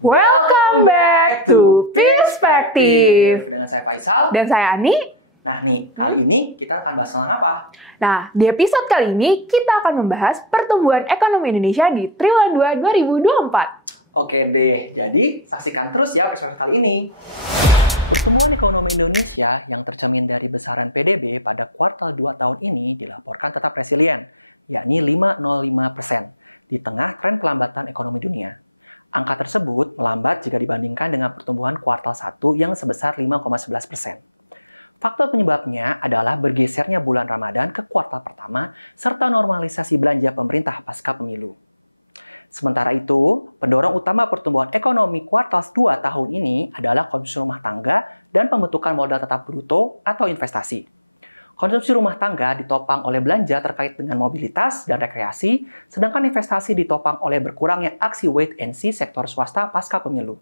Welcome back to Perspektif dengan saya Faisal Dan saya Ani. Nah nih, kali ini kita akan bahas tentang apa? Nah, di episode kali ini kita akan membahas pertumbuhan ekonomi Indonesia di triwulan 2 2024. Oke deh, jadi saksikan terus ya perspektif kali ini. Pertumbuhan ekonomi Indonesia yang tercermin dari besaran PDB pada kuartal 2 tahun ini dilaporkan tetap resilient, yakni 5,05% di tengah tren pelambatan ekonomi dunia. Angka tersebut melambat jika dibandingkan dengan pertumbuhan kuartal 1 yang sebesar 5,11%. Faktor penyebabnya adalah bergesernya bulan Ramadan ke kuartal pertama serta normalisasi belanja pemerintah pasca pemilu. Sementara itu, pendorong utama pertumbuhan ekonomi kuartal 2 tahun ini adalah konsumsi rumah tangga dan pembentukan modal tetap bruto atau investasi. Konsumsi rumah tangga ditopang oleh belanja terkait dengan mobilitas dan rekreasi, sedangkan investasi ditopang oleh berkurangnya aksi wait and see sektor swasta pasca pemilu.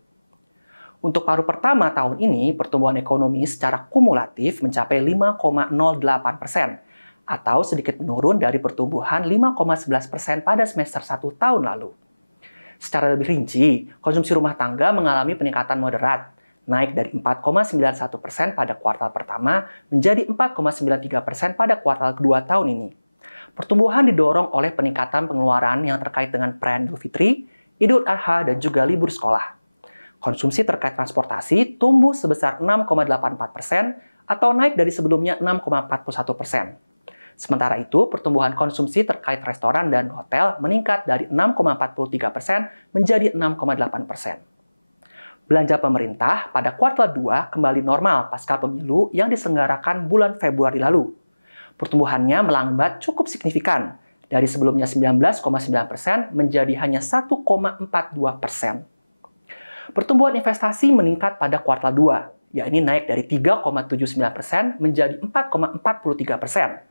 Untuk paruh pertama tahun ini, pertumbuhan ekonomi secara kumulatif mencapai 5,08%, atau sedikit menurun dari pertumbuhan 5,11% pada semester 1 tahun lalu. Secara lebih rinci, konsumsi rumah tangga mengalami peningkatan moderat, naik dari 4,91% pada kuartal pertama menjadi 4,93% pada kuartal kedua tahun ini. Pertumbuhan didorong oleh peningkatan pengeluaran yang terkait dengan perayaan Idul Fitri, Idul Adha, dan juga libur sekolah. Konsumsi terkait transportasi tumbuh sebesar 6,84% atau naik dari sebelumnya 6,41%. Sementara itu, pertumbuhan konsumsi terkait restoran dan hotel meningkat dari 6,43% menjadi 6,8%. Belanja pemerintah pada kuartal 2 kembali normal pasca pemilu yang diselenggarakan bulan Februari lalu. Pertumbuhannya melambat cukup signifikan, dari sebelumnya 19,9% menjadi hanya 1,42%. Pertumbuhan investasi meningkat pada kuartal 2, yakni naik dari 3,79% menjadi 4,43%.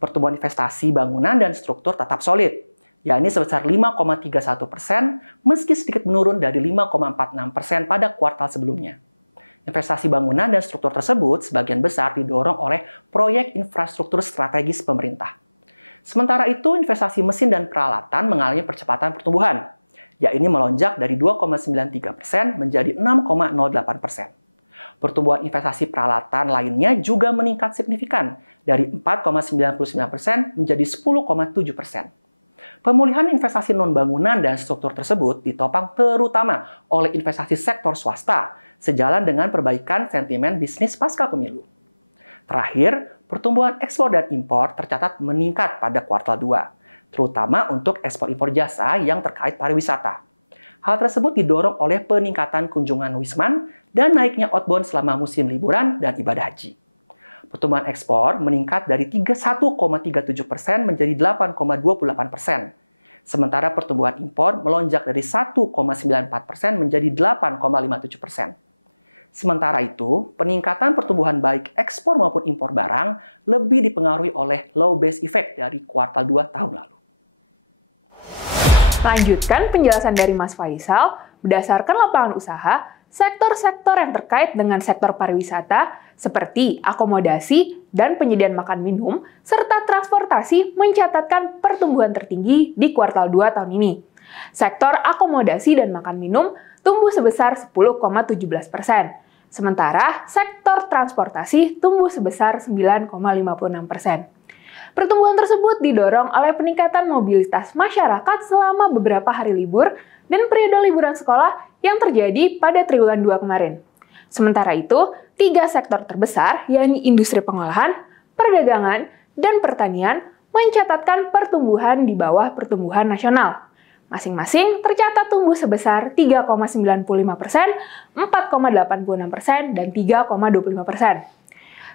Pertumbuhan investasi bangunan dan struktur tetap solid, yakni sebesar 5,31% meski sedikit menurun dari 5,46% pada kuartal sebelumnya. Investasi bangunan dan struktur tersebut sebagian besar didorong oleh proyek infrastruktur strategis pemerintah. Sementara itu, investasi mesin dan peralatan mengalami percepatan pertumbuhan, yakni melonjak dari 2,93% menjadi 6,08%. Pertumbuhan investasi peralatan lainnya juga meningkat signifikan dari 4,99% menjadi 10,7%. Pemulihan investasi non-bangunan dan struktur tersebut ditopang terutama oleh investasi sektor swasta, sejalan dengan perbaikan sentimen bisnis pasca pemilu. Terakhir, pertumbuhan ekspor dan impor tercatat meningkat pada kuartal 2, terutama untuk ekspor-impor jasa yang terkait pariwisata. Hal tersebut didorong oleh peningkatan kunjungan wisman dan naiknya outbound selama musim liburan dan ibadah haji. Pertumbuhan ekspor meningkat dari 1,37% menjadi 8,28%. Sementara pertumbuhan impor melonjak dari 1,94% menjadi 8,57%. Sementara itu, peningkatan pertumbuhan baik ekspor maupun impor barang lebih dipengaruhi oleh low base effect dari kuartal 2 tahun lalu. Lanjutkan penjelasan dari Mas Faisal, berdasarkan lapangan usaha, sektor-sektor yang terkait dengan sektor pariwisata seperti akomodasi dan penyediaan makan minum serta transportasi mencatatkan pertumbuhan tertinggi di kuartal 2 tahun ini. Sektor akomodasi dan makan minum tumbuh sebesar 10,17%. Sementara sektor transportasi tumbuh sebesar 9,56%. Pertumbuhan tersebut didorong oleh peningkatan mobilitas masyarakat selama beberapa hari libur dan periode liburan sekolah yang terjadi pada triwulan 2 kemarin. Sementara itu, 3 sektor terbesar, yakni industri pengolahan, perdagangan, dan pertanian, mencatatkan pertumbuhan di bawah pertumbuhan nasional. Masing-masing tercatat tumbuh sebesar 3,95%, 4,86%, dan 3,25%.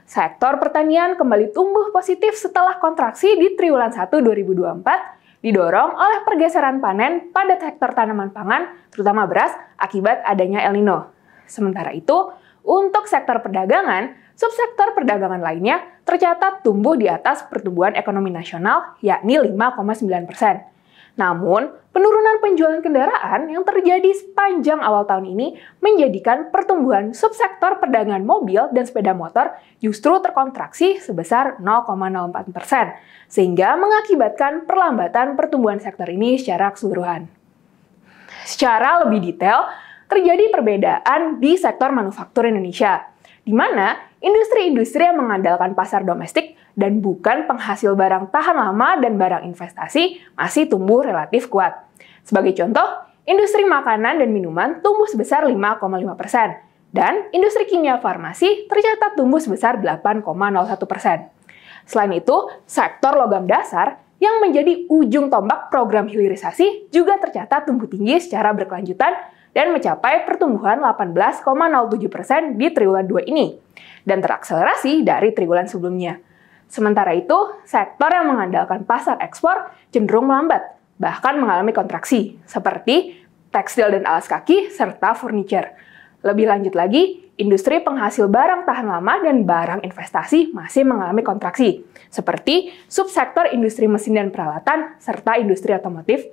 Sektor pertanian kembali tumbuh positif setelah kontraksi di triwulan 1 2024, didorong oleh pergeseran panen pada sektor tanaman pangan, terutama beras, akibat adanya El Nino. Sementara itu, untuk sektor perdagangan, subsektor perdagangan lainnya tercatat tumbuh di atas pertumbuhan ekonomi nasional, yakni 5,9%. Namun, penurunan penjualan kendaraan yang terjadi sepanjang awal tahun ini menjadikan pertumbuhan subsektor perdagangan mobil dan sepeda motor justru terkontraksi sebesar 0,04%, sehingga mengakibatkan perlambatan pertumbuhan sektor ini secara keseluruhan. Secara lebih detail, terjadi perbedaan di sektor manufaktur Indonesia, di mana industri-industri yang mengandalkan pasar domestik dan bukan penghasil barang tahan lama dan barang investasi masih tumbuh relatif kuat. Sebagai contoh, industri makanan dan minuman tumbuh sebesar 5,5%, dan industri kimia farmasi tercatat tumbuh sebesar 8,01%. Selain itu, sektor logam dasar yang menjadi ujung tombak program hilirisasi juga tercatat tumbuh tinggi secara berkelanjutan dan mencapai pertumbuhan 18,07% di triwulan 2 ini, dan terakselerasi dari triwulan sebelumnya. Sementara itu, sektor yang mengandalkan pasar ekspor cenderung melambat, bahkan mengalami kontraksi, seperti tekstil dan alas kaki, serta furniture. Lebih lanjut lagi, industri penghasil barang tahan lama dan barang investasi masih mengalami kontraksi, seperti subsektor industri mesin dan peralatan, serta industri otomotif.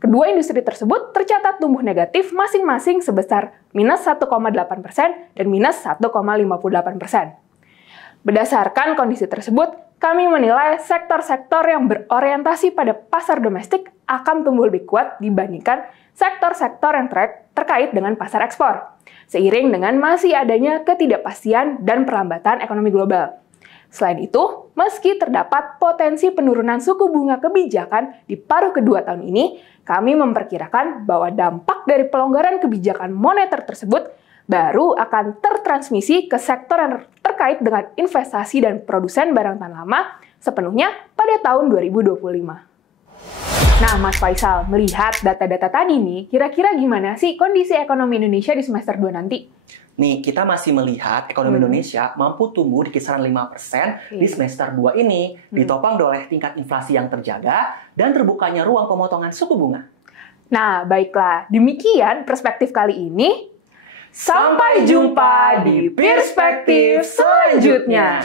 Kedua industri tersebut tercatat tumbuh negatif masing-masing sebesar minus 1,8% dan minus 1,58%. Berdasarkan kondisi tersebut, kami menilai sektor-sektor yang berorientasi pada pasar domestik akan tumbuh lebih kuat dibandingkan sektor-sektor yang terkait dengan pasar ekspor, seiring dengan masih adanya ketidakpastian dan perlambatan ekonomi global. Selain itu, meski terdapat potensi penurunan suku bunga kebijakan di paruh kedua tahun ini, kami memperkirakan bahwa dampak dari pelonggaran kebijakan moneter tersebut baru akan tertransmisi ke sektor yang terkait dengan investasi dan produsen barang tahan lama sepenuhnya pada tahun 2025. Nah, Mas Faisal, melihat data-data tadi nih, kira-kira gimana sih kondisi ekonomi Indonesia di semester 2 nanti? Nih, kita masih melihat ekonomi Indonesia mampu tumbuh di kisaran 5% di semester 2 ini, ditopang oleh tingkat inflasi yang terjaga dan terbukanya ruang pemotongan suku bunga. Nah, baiklah. Demikian perspektif kali ini. Sampai jumpa di perspektif selanjutnya.